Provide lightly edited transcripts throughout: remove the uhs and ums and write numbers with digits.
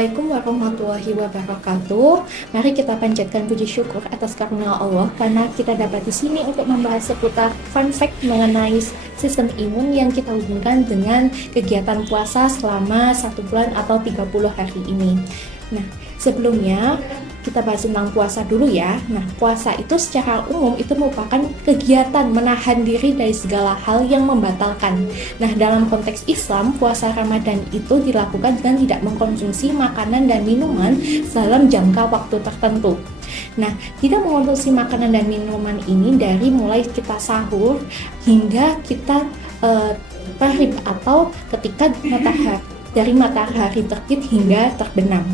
Assalamualaikum warahmatullahi wabarakatuh. Mari kita panjatkan puji syukur atas karunia Allah karena kita dapat di sini untuk membahas seputar fun fact mengenai sistem imun yang kita hubungkan dengan kegiatan puasa selama 1 bulan atau 30 hari ini. Nah, sebelumnya kita bahas tentang puasa dulu ya. Nah, puasa itu secara umum itu merupakan kegiatan menahan diri dari segala hal yang membatalkan. Nah, dalam konteks Islam, puasa Ramadan itu dilakukan dengan tidak mengkonsumsi makanan dan minuman dalam jangka waktu tertentu. Nah, tidak mengkonsumsi makanan dan minuman ini dari mulai kita sahur hingga kita maghrib atau ketika matahari terbit hingga terbenam.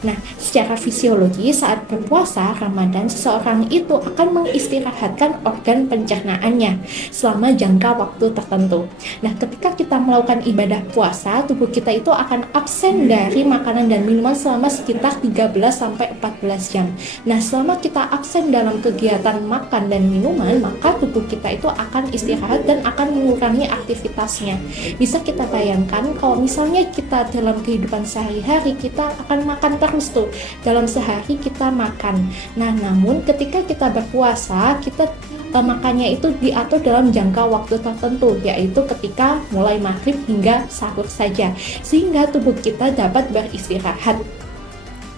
Nah, secara fisiologi saat berpuasa Ramadan, seseorang itu akan mengistirahatkan organ pencernaannya selama jangka waktu tertentu. Nah, ketika kita melakukan ibadah puasa, tubuh kita itu akan absen dari makanan dan minuman selama sekitar 13-14 jam. Nah, selama kita absen dalam kegiatan makan dan minuman, maka tubuh kita itu akan istirahat dan akan mengurangi aktivitasnya. Bisa kita bayangkan kalau misalnya kita dalam kehidupan sehari-hari kita akan makan terus tuh, dalam sehari kita makan. Nah, namun ketika kita berpuasa, kita makannya itu diatur dalam jangka waktu tertentu, yaitu ketika mulai maghrib hingga sahur saja, sehingga tubuh kita dapat beristirahat.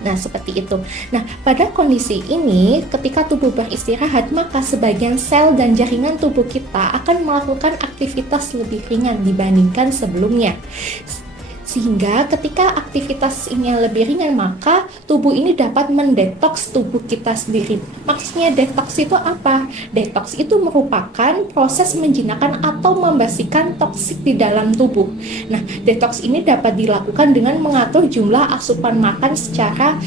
Nah, seperti itu. Nah, pada kondisi ini, ketika tubuh beristirahat, maka sebagian sel dan jaringan tubuh kita akan melakukan aktivitas lebih ringan dibandingkan sebelumnya. Sehingga ketika aktivitas ini lebih ringan, maka tubuh ini dapat mendetoks tubuh kita sendiri. Maksudnya detoks itu apa? Detoks itu merupakan proses menjinakkan atau membersihkan toksik di dalam tubuh. Nah, detoks ini dapat dilakukan dengan mengatur jumlah asupan makan secara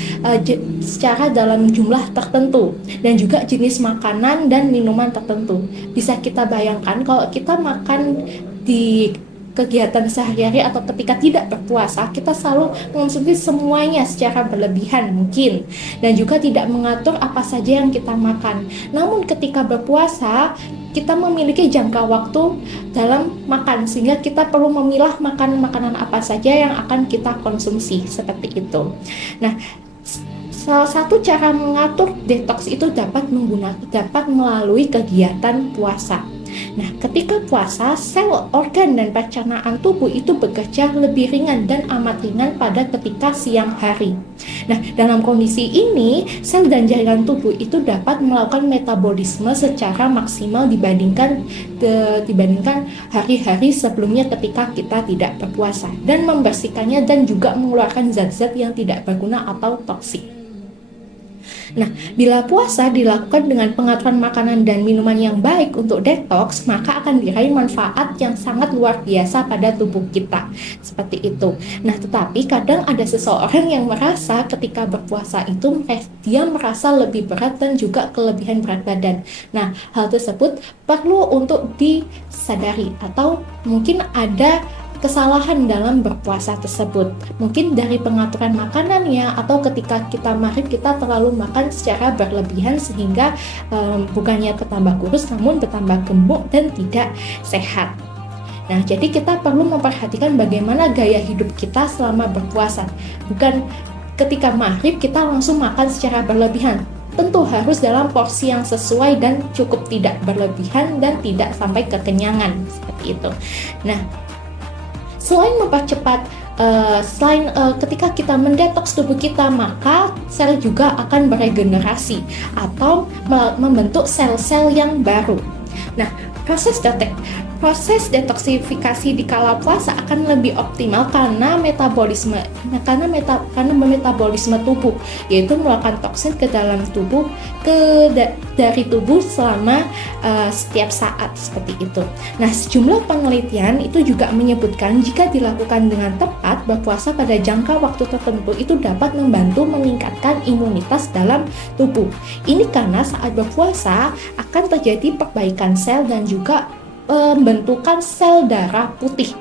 dalam jumlah tertentu dan juga jenis makanan dan minuman tertentu. Bisa kita bayangkan kalau kita makan di kegiatan sehari-hari atau ketika tidak berpuasa, kita selalu mengonsumsi semuanya secara berlebihan mungkin, dan juga tidak mengatur apa saja yang kita makan. Namun ketika berpuasa, kita memiliki jangka waktu dalam makan, sehingga kita perlu memilah makanan apa saja yang akan kita konsumsi, seperti itu. Nah, salah satu cara mengatur detox itu dapat melalui kegiatan puasa. Nah, ketika puasa, sel, organ, dan pencernaan tubuh itu bekerja lebih ringan dan amat ringan pada ketika siang hari. Nah, dalam kondisi ini, sel dan jaringan tubuh itu dapat melakukan metabolisme secara maksimal dibandingkan hari-hari sebelumnya ketika kita tidak berpuasa, dan membersihkannya dan juga mengeluarkan zat-zat yang tidak berguna atau toksik. Nah, bila puasa dilakukan dengan pengaturan makanan dan minuman yang baik untuk detox, maka akan diraih manfaat yang sangat luar biasa pada tubuh kita. Seperti itu. Nah, tetapi kadang ada seseorang yang merasa ketika berpuasa itu dia merasa lebih berat dan juga kelebihan berat badan. Nah, hal tersebut perlu untuk disadari, atau mungkin ada kesalahan dalam berpuasa tersebut. Mungkin dari pengaturan makanannya, atau ketika kita maghrib kita terlalu makan secara berlebihan sehingga bukannya bertambah kurus namun bertambah gemuk dan tidak sehat. Nah, jadi kita perlu memperhatikan bagaimana gaya hidup kita selama berpuasa. Bukan ketika maghrib kita langsung makan secara berlebihan. Tentu harus dalam porsi yang sesuai dan cukup, tidak berlebihan dan tidak sampai kekenyangan, seperti itu. Nah, selain mempercepat, ketika kita mendetoks tubuh kita, maka sel juga akan beregenerasi atau membentuk sel-sel yang baru. Nah, proses detoksifikasi di kala puasa akan lebih optimal karena metabolisme tubuh, yaitu mengeluarkan toksin ke dalam tubuh dari tubuh selama setiap saat, seperti itu. Nah, sejumlah penelitian itu juga menyebutkan jika dilakukan dengan tepat, berpuasa pada jangka waktu tertentu itu dapat membantu meningkatkan imunitas dalam tubuh. Ini karena saat berpuasa akan terjadi perbaikan sel dan juga pembentukan sel darah putih.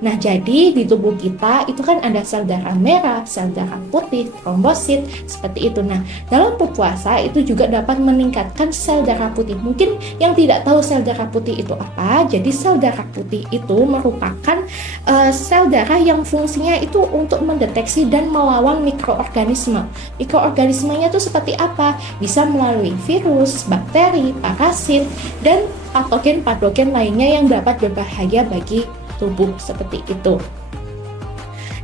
Nah, jadi di tubuh kita itu kan ada sel darah merah, sel darah putih, trombosit, seperti itu. Nah, dalam berpuasa itu juga dapat meningkatkan sel darah putih. Mungkin yang tidak tahu sel darah putih itu apa, jadi sel darah putih itu merupakan sel darah yang fungsinya itu untuk mendeteksi dan melawan mikroorganisme. Mikroorganismenya itu seperti apa? Bisa melalui virus, bakteri, parasit, dan patogen-patogen lainnya yang dapat berbahaya bagi tubuh, seperti itu.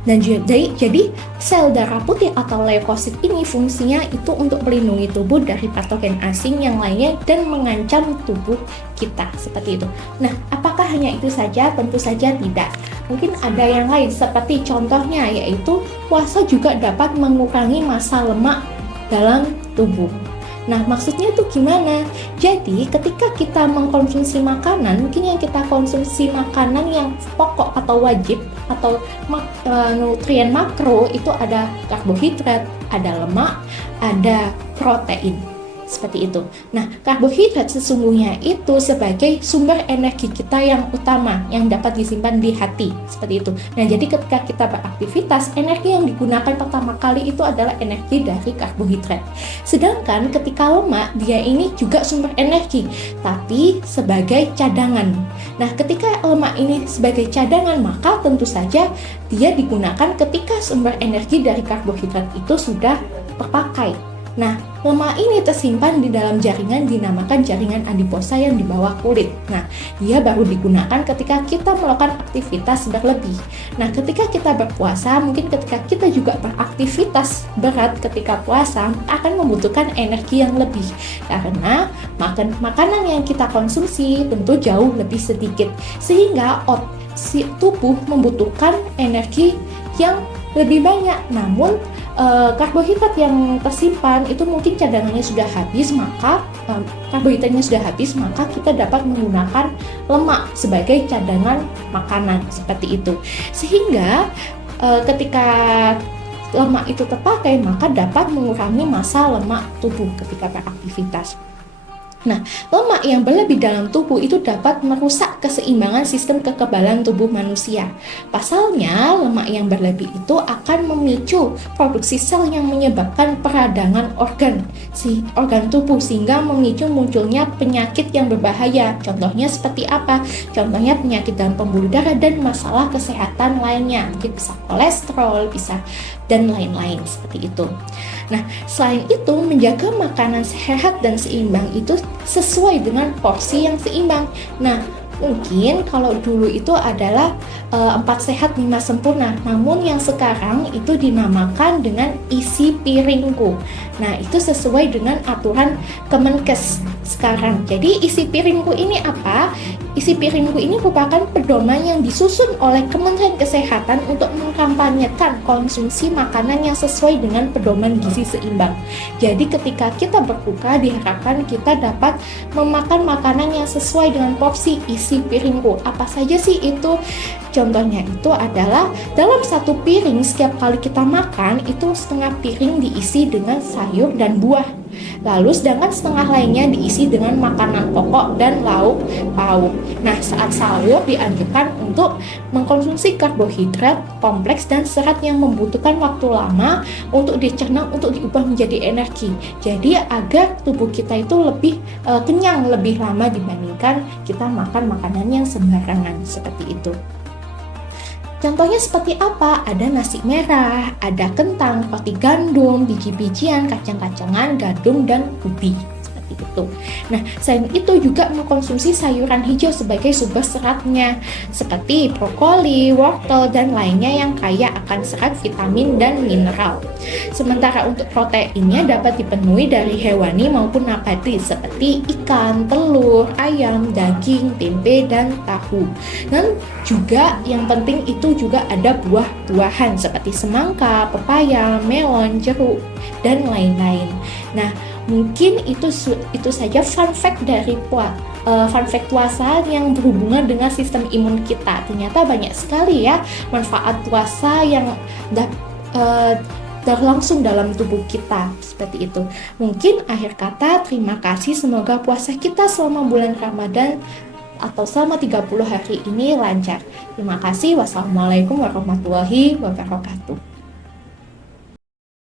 Dan jadi sel darah putih atau leukosit ini fungsinya itu untuk melindungi tubuh dari patogen asing yang lainnya dan mengancam tubuh kita, seperti itu. Nah, apakah hanya itu saja? Tentu saja tidak. Mungkin ada yang lain, seperti contohnya yaitu puasa juga dapat mengurangi massa lemak dalam tubuh. Nah, maksudnya itu gimana? Jadi, ketika kita mengkonsumsi makanan, mungkin yang kita konsumsi makanan yang pokok atau wajib, atau nutrien makro, itu ada karbohidrat, ada lemak, ada protein. Seperti itu. Nah, karbohidrat sesungguhnya itu sebagai sumber energi kita yang utama, yang dapat disimpan di hati. Seperti itu. Nah, jadi ketika kita beraktivitas, energi yang digunakan pertama kali itu adalah energi dari karbohidrat. Sedangkan ketika lemak, dia ini juga sumber energi, tapi sebagai cadangan. Nah, ketika lemak ini sebagai cadangan, maka tentu saja dia digunakan ketika sumber energi dari karbohidrat itu sudah terpakai. Nah, lemak ini tersimpan di dalam jaringan dinamakan jaringan adiposa yang di bawah kulit. Nah, dia baru digunakan ketika kita melakukan aktivitas berlebih. Nah, ketika kita berpuasa, mungkin ketika kita juga beraktivitas berat ketika puasa, akan membutuhkan energi yang lebih. Karena makanan yang kita konsumsi tentu jauh lebih sedikit. Sehingga tubuh membutuhkan energi yang lebih banyak. Namun, karbohidrat yang tersimpan itu mungkin cadangannya sudah habis, maka karbohidratnya sudah habis, maka kita dapat menggunakan lemak sebagai cadangan makanan, seperti itu. Sehingga ketika lemak itu terpakai, maka dapat mengurangi massa lemak tubuh ketika beraktivitas. Nah, lemak yang berlebih dalam tubuh itu dapat merusak keseimbangan sistem kekebalan tubuh manusia. Pasalnya, lemak yang berlebih itu akan memicu produksi sel yang menyebabkan peradangan organ tubuh, sehingga memicu munculnya penyakit yang berbahaya. Contohnya seperti apa? Contohnya penyakit dalam pembuluh darah dan masalah kesehatan lainnya. Mungkin bisa kolesterol, bisa dan lain-lain seperti itu. Nah, selain itu, menjaga makanan sehat dan seimbang itu sesuai dengan porsi yang seimbang. Nah, mungkin kalau dulu itu adalah 4 sehat 5 sempurna, namun yang sekarang itu dinamakan dengan isi piringku. Nah, itu sesuai dengan aturan Kemenkes sekarang. Jadi isi piringku ini apa? Isi piringku ini merupakan pedoman yang disusun oleh Kementerian Kesehatan untuk mengkampanyekan konsumsi makanan yang sesuai dengan pedoman gizi seimbang. Jadi ketika kita berbuka, diharapkan kita dapat memakan makanan yang sesuai dengan porsi isi piringku. Apa saja sih itu? Contohnya itu adalah dalam satu piring setiap kali kita makan itu setengah piring diisi dengan sayur dan buah. Lalu sedangkan setengah lainnya diisi dengan makanan pokok dan lauk pauk. Nah, saat sahur dianjurkan untuk mengkonsumsi karbohidrat kompleks dan serat yang membutuhkan waktu lama untuk dicerna untuk diubah menjadi energi. Jadi agar tubuh kita itu lebih kenyang lebih lama dibandingkan kita makan makanan yang sembarangan seperti itu. Contohnya seperti apa? Ada nasi merah, ada kentang, roti gandum, biji-bijian, kacang-kacangan, gadung, dan ubi. Seperti itu. Nah, selain itu juga mengkonsumsi sayuran hijau sebagai sumber seratnya, seperti brokoli, wortel, dan lainnya yang kaya akan serat, vitamin, dan mineral. Sementara untuk proteinnya dapat dipenuhi dari hewani maupun nabati, seperti ikan, telur, ayam, daging, tempe, dan tahu. Dan juga yang penting itu juga ada buah-buahan seperti semangka, pepaya, melon, jeruk, dan lain-lain. Nah, mungkin itu saja fun fact dari puasa yang berhubungan dengan sistem imun kita. Ternyata banyak sekali ya manfaat puasa yang langsung dalam tubuh kita, seperti itu. Mungkin akhir kata, terima kasih, semoga puasa kita selama bulan Ramadan atau selama 30 hari ini lancar. Terima kasih. Wassalamualaikum warahmatullahi wabarakatuh.